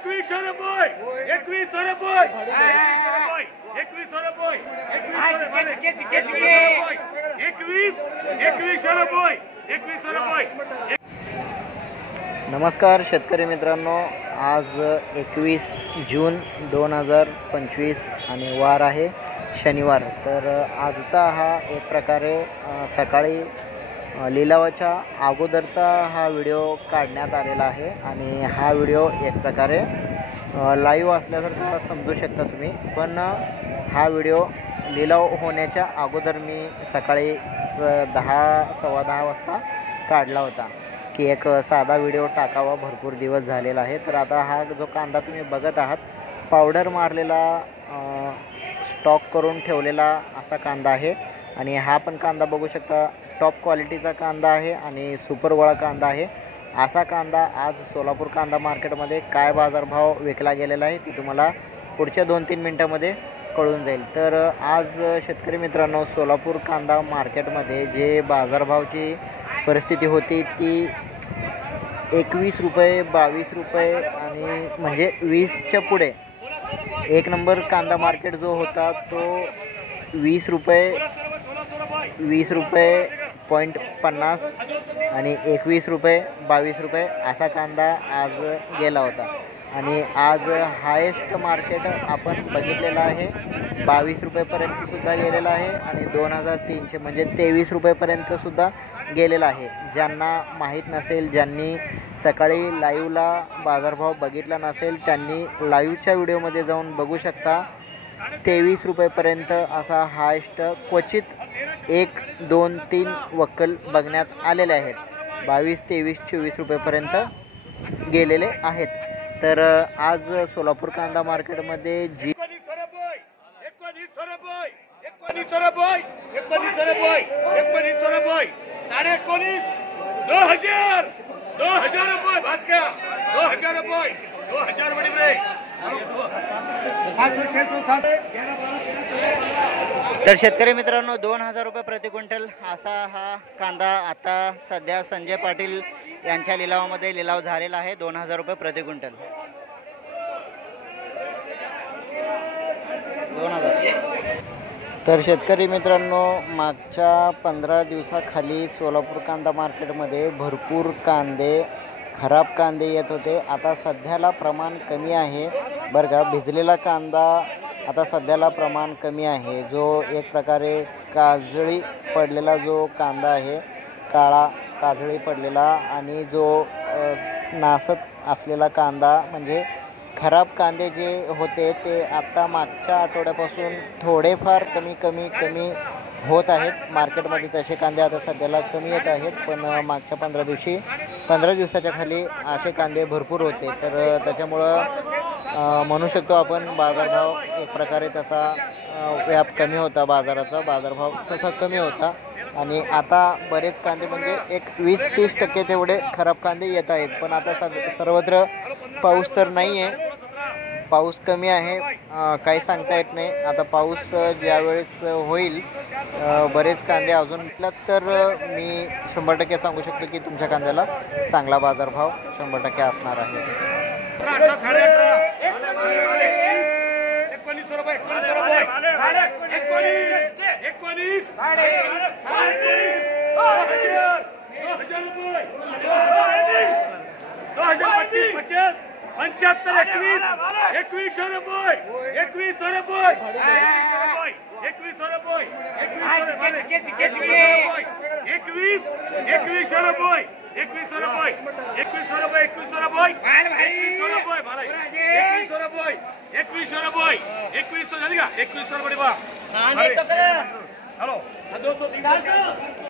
2100 रुपये 2100 रुपये 2100 रुपये 2100 रुपये। नमस्कार शेतकरी मित्रांनो, आज 21 जून 2025 आणि वार आहे शनिवार। तर आजचा हा एक प्रकारे सकाळी लिलावाच्या अगोदरचा हा व्हिडिओ काढण्यात आलेला आहे आणि हा व्हिडिओ एक प्रकारे लाईव्ह असल्यासारखं समजू शकता तुम्ही। पण हा व्हिडिओ लिलाव होण्याच्या अगोदर मी सकाळी 10:15 वाजता काढला होता की एक साधा व्हिडिओ टाकावा, भरपूर दिवस झालेला आहे। तर आता हा जो कांदा तुम्ही बघत आहात, पावडर मारलेला स्टॉक करून ठेवलेला असा कांदा आहे आणि हा पण कांदा बघू शकता, टॉप क्वालिटीचा कांदा आहे आणि सुपर गोळा कांदा आहे। असा कांदा आज सोलापूर कांदा मार्केटमध्ये काय बाजारभाव विकला गेलेला आहे ती तुम्हाला पुढच्या 2-3 मिनिटांमध्ये कळून जाईल। तर आज शेतकरी मित्रांनो, सोलापूर कांदा मार्केटमध्ये जे बाजारभावाची परिस्थिती होती ती 21 रुपये 22 रुपये आणि म्हणजे 20च्या पुढे एक नंबर कांदा मार्केट जो होता तो 20 रुपये 20.50 आणि 21 रुपये 22 रुपये असा कांदा आज गेला होता। आणि आज हायेस्ट मार्केट आपण बघितलेला आहे 22 रुपयेपर्यंत सुद्धा गेलेला आहे आणि 2300 म्हणजे 23 रुपयेपर्यंत सुद्धा गेलेला आहे। ज्यांना माहीत नसेल, ज्यांनी सकाळी लाईव्हला बाजारभाव बघितला नसेल, त्यांनी लाईव्हच्या व्हिडिओमध्ये जाऊन बघू शकता। 23 रुपयेपर्यंत असा हायेस्ट क्वचित 1, 2, 3 वक्कल बघण्यात आलेले आहेत। 22, 23, 24 रुपयेपर्यंत गेलेले आहेत। तर आज सोलापूर कांदा मार्केटमध्ये जी 1900 रुपये 1900 रुपये 1900 रुपये 1900 रुपये 1900 रुपये 19.5 2000 2000 रुपये भास्कर 2000 रुपये 2000 बड़ी ब्रेक 500 600 तर शेतकरी मित्रांनो, 2000 रुपये प्रति क्विंटल असा हा कांदा आता सध्या संजय पाटील यांच्या लिलावामध्ये लिलाव झालेला आहे। 2000 रुपये प्रति क्विंटल 2000। तर शेतकरी मित्रांनो, मागच्या 15 दिवसाखाली सोलापूर कांदा मार्केटमध्ये भरपूर कांदे, खराब कांदे येत होते। आता सध्याला प्रमाण कमी आहे बरं का। भिजलेला कांदा आता सध्याला प्रमाण कमी आहे। जो एक प्रकारे काजळी पडलेला जो कांदा आहे, काळा काजळी पडलेला आणि जो नासत असलेला कांदा म्हणजे खराब कांदे जे होते ते आता मागच्या आठवड्यापासून थोडेफार कमी होत आहेत मार्केटमध्ये। तसे कांदे आता सध्याला कमी येत आहेत, पण मागच्या 15 दिवसाच्या खाली असे कांदे भरपूर होते। तर त्याच्यामुळं म्हणू शकतो आपण बाजारभाव एक प्रकारे तसा व्याप कमी होता, बाजाराचा बाजारभाव तसा कमी होता। आणि आता बरेच कांदे म्हणजे एक 20-30% तेवढे खराब कांदे येत आहेत। पण आता सर्वत्र पाऊस तर नाही आहे, पाऊस कमी आहे, काही सांगता येत नाही। आता पाऊस ज्यावेळेस होईल बरेच कांदे अजून भेटलात तर मी 100% सांगू शकतो की तुमच्या कांद्याला चांगला बाजारभाव 100% असणार आहे। 1900 रुपये 1900 रुपये 19 2025 75 2100 रुपये 2100 रुपये 2100 रुपये 2100 रुपये 2100 रुपये 2100 रुपये 2100 रुपये 2100 रुपये 2100 झाली का 2100 रुपये बा। हॅलो 200 300